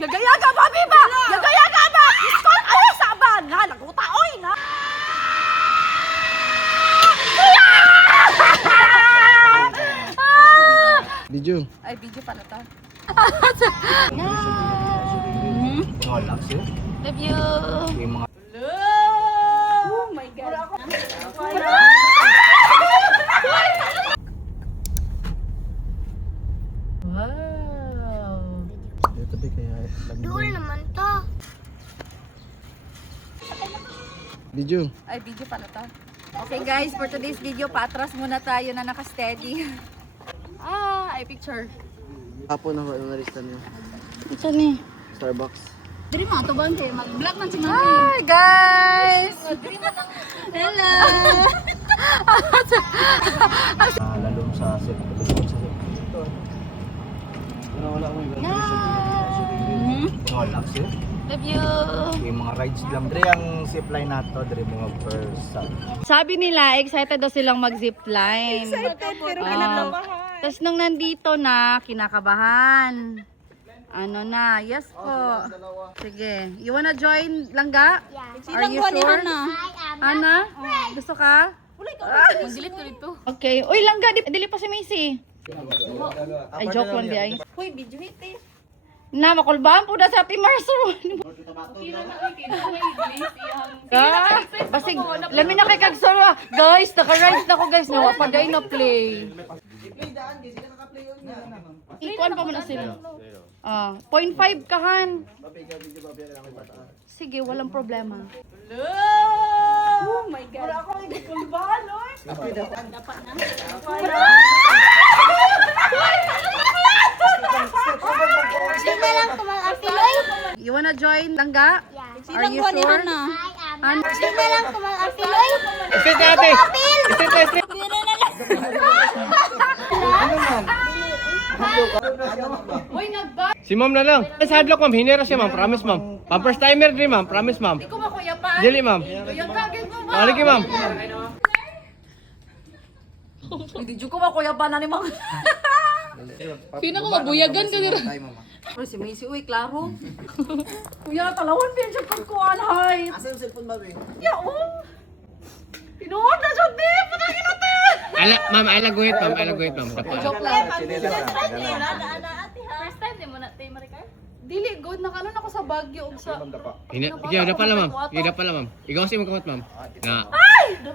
Gagaya ka ba, Biba? Gagaya ka ba? Iskol kayo sa ban! Nga, nagutaoy nga! Video. Ay, video pala to. Relax yun. Love you! Yung mga... Oh my God! Wow! Dito ba kaya Doon naman to. Video. Ay, video pala to. Okay guys, for today's video, paatras muna tayo na naka-steady. Ay picture. Hapon ako, ano na-listan nyo? Ito ni. Starbucks. Diri mo, ito ba? Mag-vlog man si Mami. Hi guys! Hello! Lalo sa set. Pero wala akong relax yun. Love you! Yung mga rides lang. Dre ang zipline nato. Dre mga first. Sabi nila, excited daw silang mag-zipline. Excited pero Tapos nung nandito na, kinakabahan. Ano na, yes po. Sige. You wanna join Langga? Yeah. Are you sure? Ana? Gusto ka? Mag-delete ko dito. Okay. Uy, Langga, dili pa si Macy. Ay, joke lang di ay. Uy, video hit eh. Na, makulbaan po na sa Ate Marso. Basig, lamin na kay Kagsoro. Guys, naka-rise na ko guys. Nawa pa day na play. Ikuan pa muna sila. 0.5 kahan. Sige, walang problema. Oh my God. Wala ako nagkulbahan, Lord. Dapat na. Gusto na lang kung mag-apiloy? You wanna join Langga? Yeah. Are you sure? Ana? Gusto na lang kung mag-apiloy? Isit natin! Isit! Uy, nagba! Si ma'am na lang. Sa hadlock ma'am, hinera siya ma'am. Promise ma'am. First timer din ma'am. Promise ma'am. Hindi ko makuyapan. Dili ma'am. Yung kagay mo ba? Maliki ma'am. Hindi ko makuyapan na ni mga... Sino ko mabuyagan ka nila? Pero si Macy, uy, klaro. Kuya, talawan din siya pagkuhan, hay. Asa yung cellphone ba, be? Ya, oh. Pinuod na siya, di. Patagin natin. Ma'am, I laguit ma'am. I laguit ma'am. Joke lang. First time din mo na tayo, Maricar? Dili, good. Nakanon ako sa Baguio o sa... Ikaw na pala ma'am. Ikaw na pala ma'am. Ikaw kasi magkamot ma'am. Na.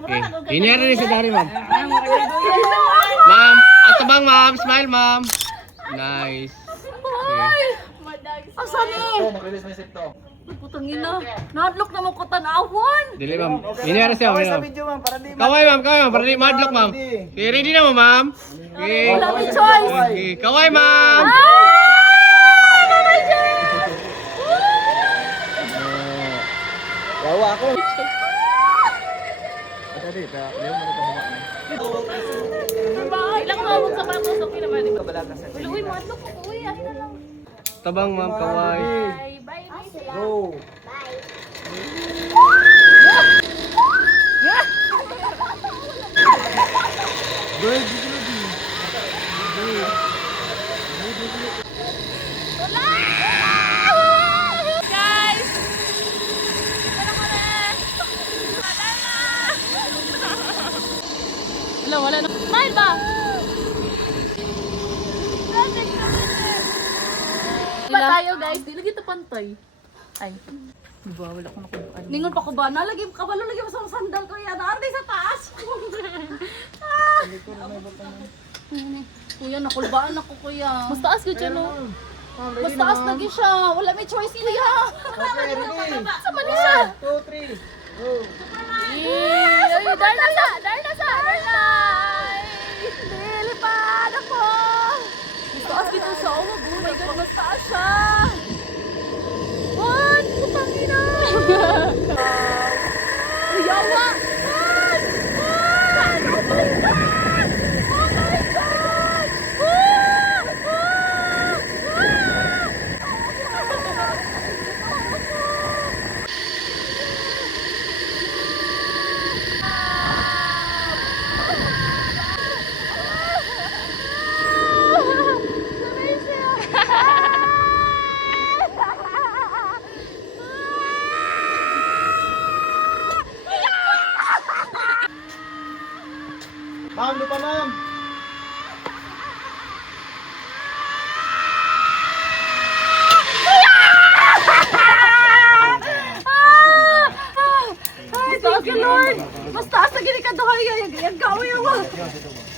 Okay. Hinera rin si Dari ma'am. Ma'am, ato bang ma'am? Smile ma'am. Nice. Asa ni? Mag-release mo yung zip to. Putang ina. Nadlock na mo ko tanawan. Dili ma'am. Hinera siya Okay sa ma'am. video, ma'am. Para di Kaway ma'am. Para di madlock ma'am. Okay, ready na mo ma'am. Okay. Wala may choice. Okay. Kaway ma'am. Wawa ako. Ito di, pero hindi mo ito humak na. Ilang mawag sa mga kusok yun naman. Balaga sa Uy, matlok ko. Uy, ano na lang. Tabang ma'am, kaway. Bye, bye. Go! Bird, dito na di. Guys! Wala na. Smile ba? Ba tayo guys? Di lagi ito pantay. Ay. Diba, wala ko nakuhaan. Ningon pa ko ba? Nalagim ka ba? Nalagim mo sa sandal ko yan. Naantay sa taas. Kuya, nakulbaan ako kuya. Mas taas ko dyan, no? Mas taas lagi siya. Wala may choice kuya. Sa mali siya. 2, 3, go! Ay, Darna sa! Darna sa! Darna! Lilipad ako. Mas taas dito sa oh my God, mas taas siya. What? Putang ina. Yawa. What? What? Oh my God. Oh my God. Lord. Mas taas na gini ka duhay yung gawin mo.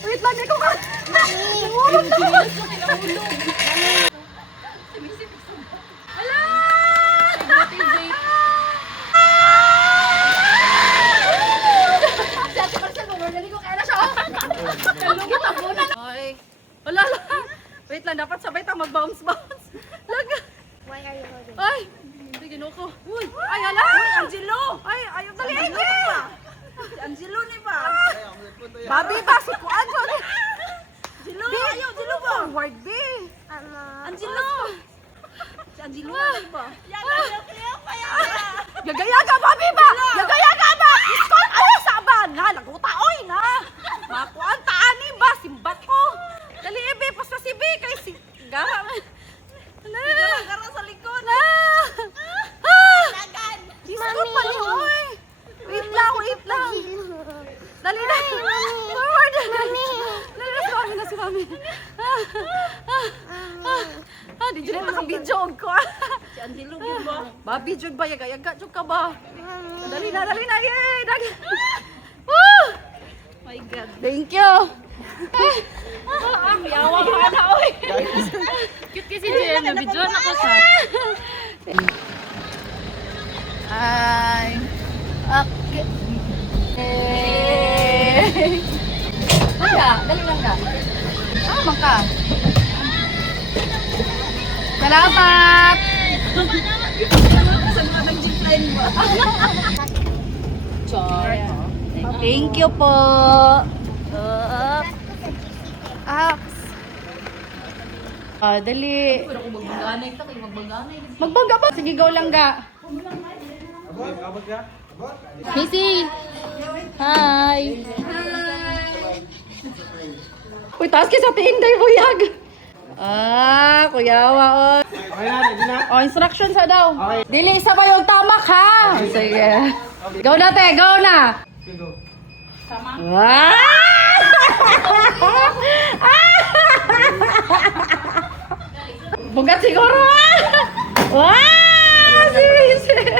Wait lang, ikaw ka. Nangurot na ko. Hala! Si Ate Marcel, magaling ko kaya na siya. Kalugit ang muna. Ay, wala lang. Wait lang, dapat sabay tayo mag-bounce. Laga. Why are you holding? Ay, hindi gino ko. Uy, ay hala. Uy, Angelo. Ay, ayaw dali. Si Angelo ni ba? Babi ba? Si Kuan ko. Angelo, ayaw. Angelo ba? Word B. Angelo. Si Angelo na ba? Gagaya-ga, Babi ba? Gagaya-ga ba? Iskol, ayaw saban. Na, laguta, oy na. Makuan, taani ba? Simbat ko. Dali, Ebe, pas na si B. Kay si Gara. Gara sa likod. Na. Lagan! Iskol pa niyo, oy. Wait lang. Dali na. Forward. Dali na si Mami. Di dyan na nakabidyo ko. Si Angelo yun ba? Babi jud ba? Yaga jud ka ba? Dali na. Yay! Woo! My God. Thank you. Yawa ka na, oy. Cute kasi Jem, nabidyoan ako sa... Ay. Okay. Dali lang ka. Ka. Salamat! Thank you po. Dali. Magbangga ba? Sige, go lang ga. Missy! Hi! Uy, taas kayo sa Inday, buyag. Kuyawa, oh. Okay na, ready na? Oh, instruction sa daw. Okay. Dili isa ba yung tamak, ha? Sige. Go na, te. Go na. Okay, go. Bugat siguro, ha? Sige.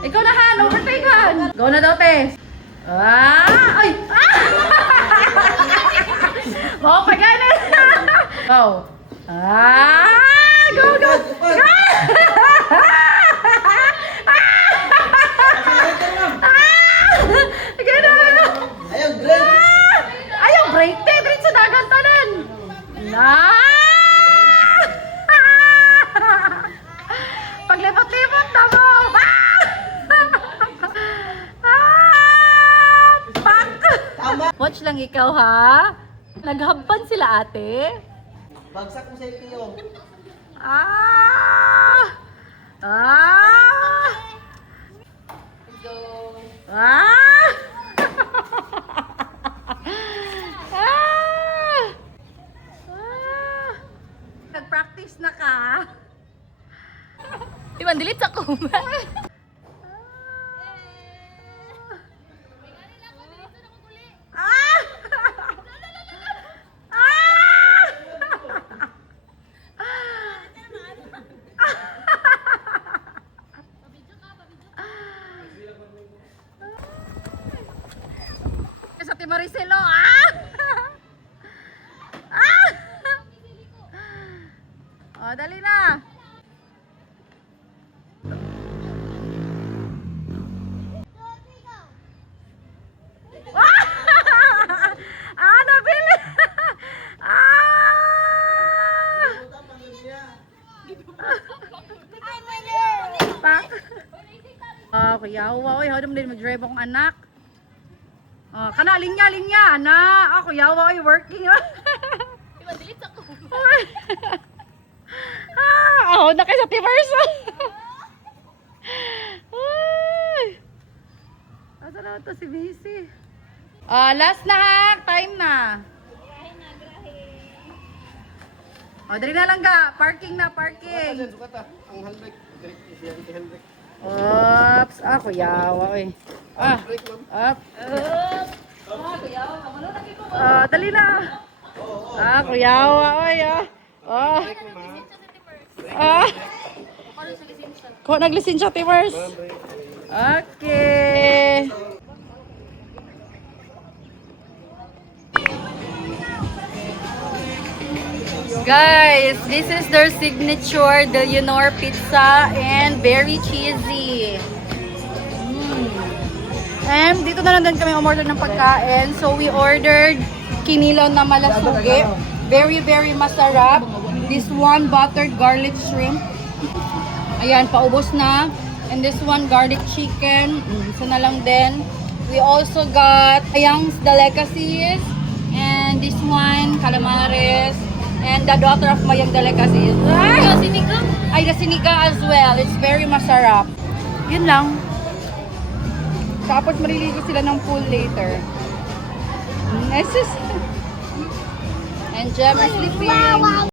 Ikaw na, Han. Overtake, Han. Go na daw, te. Ay! Oh, pagana. Go. Go. Ayaw break, te. Dito sa dagat tanan. Paglipot-lipot na mo. Watch lang ikaw, ha? Naghampan sila, ate. Bagsak mo sa iyo. Nag-practice na ka? Iwan, delete sa kuma. Sa Timaricelo, Oh, dali na. Nabili. Kuyawa, oy, hadam din mag-drive akong anak. Kana linya, ana. Kuyawa, oy, working. Iwan, delete sa kuma. Na kayo sa Timarsa. Asa na ito si Macy? Last na, ha? Time na. Dali na lang ga. Parking na, parking. Ang handbrake. Handbrake. Oops. Kuyawa, oy. Up. Dali na. Kuyawa, oy. Kuha naglisensya, Timers. Okay. Guys, this is their signature, the Leonor pizza, and very cheesy. And dito na lang din kami umorder ng pagkain. So we ordered kinilaw na malasugi. Very, very masarap. This one, buttered garlic shrimp. Ayan, paubos na. And this one, garlic chicken. Isa na lang din. We also got Ayang's delicacies. And this one, calamares. And the daughter of Mayang delicacies. Ay, Sinigang. ay, the sinigang as well. It's very masarap. Yun lang. Tapos maliligo sila ng pool later. Nice. And Jem is sleeping.